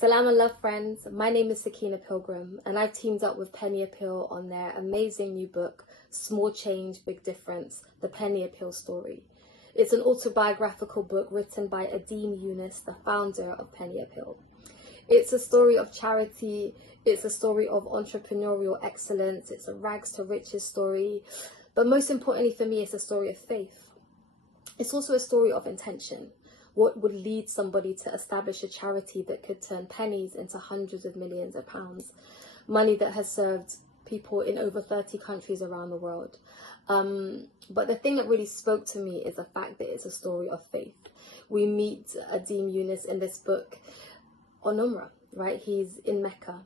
Salam and love, friends. My name is Sukina Pilgrim, and I've teamed up with Penny Appeal on their amazing new book, Small Change, Big Difference, The Penny Appeal Story. It's an autobiographical book written by Adeem Yunus, the founder of Penny Appeal. It's a story of charity, it's a story of entrepreneurial excellence, it's a rags to riches story, but most importantly for me, it's a story of faith. It's also a story of intention. What would lead somebody to establish a charity that could turn pennies into hundreds of millions of pounds, money that has served people in over 30 countries around the world. But the thing that really spoke to me is the fact that it's a story of faith. We meet Adeem Yunus in this book on Umrah, right? He's in Mecca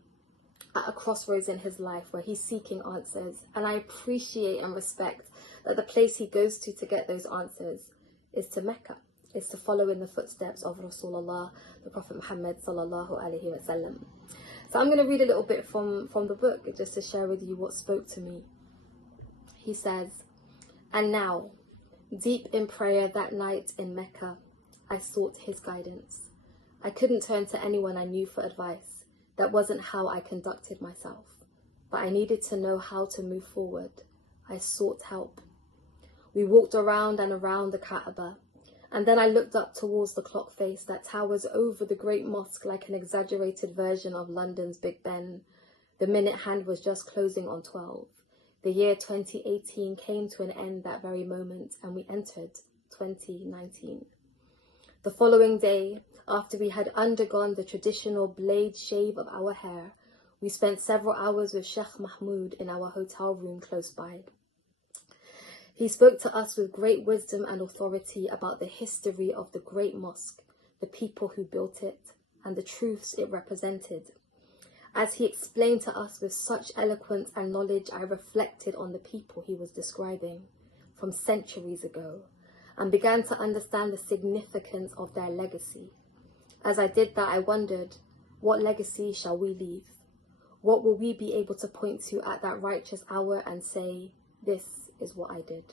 at a crossroads in his life where he's seeking answers. And I appreciate and respect that the place he goes to get those answers is to Mecca. Is to follow in the footsteps of Rasulullah, the Prophet Muhammad sallallahu alaihi wasallam. So I'm going to read a little bit from the book just to share with you what spoke to me. He says, "And now, deep in prayer that night in Mecca, I sought his guidance. I couldn't turn to anyone I knew for advice. That wasn't how I conducted myself. But I needed to know how to move forward. I sought help. We walked around and around the Kaaba. And then I looked up towards the clock face that towers over the great mosque like an exaggerated version of London's Big Ben. The minute hand was just closing on 12. The year 2018 came to an end that very moment, and we entered 2019. The following day, after we had undergone the traditional blade shave of our hair, we spent several hours with Sheikh Mahmoud in our hotel room close by. He spoke to us with great wisdom and authority about the history of the great mosque, the people who built it, and the truths it represented. As he explained to us with such eloquence and knowledge, I reflected on the people he was describing from centuries ago and began to understand the significance of their legacy. As I did that, I wondered, what legacy shall we leave? What will we be able to point to at that righteous hour and say, this is what I did?"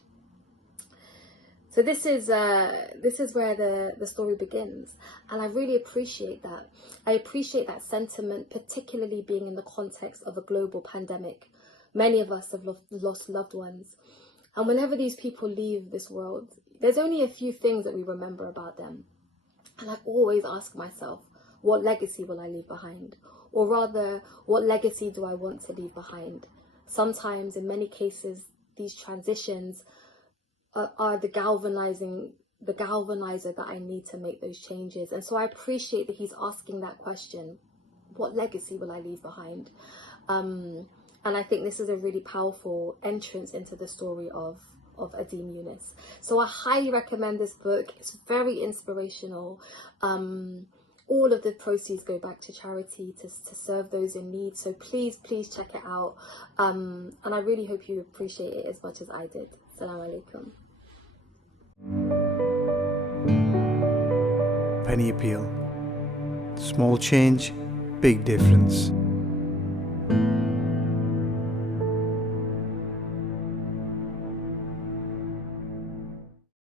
So this is where the story begins, and I really appreciate that. I appreciate that sentiment, particularly being in the context of a global pandemic. Many of us have lost loved ones, and whenever these people leave this world, there's only a few things that we remember about them. And I always ask myself, what legacy will I leave behind? Or rather, what legacy do I want to leave behind? Sometimes, in many cases, these transitions are the galvanizer that I need to make those changes. And so I appreciate that he's asking that question, what legacy will I leave behind? And I think this is a really powerful entrance into the story of Adeem Yunus. So I highly recommend this book. It's very inspirational. All of the proceeds go back to charity to serve those in need. So please check it out. And I really hope you appreciate it as much as I did. Assalamu alaikum. Penny Appeal. Small change, big difference.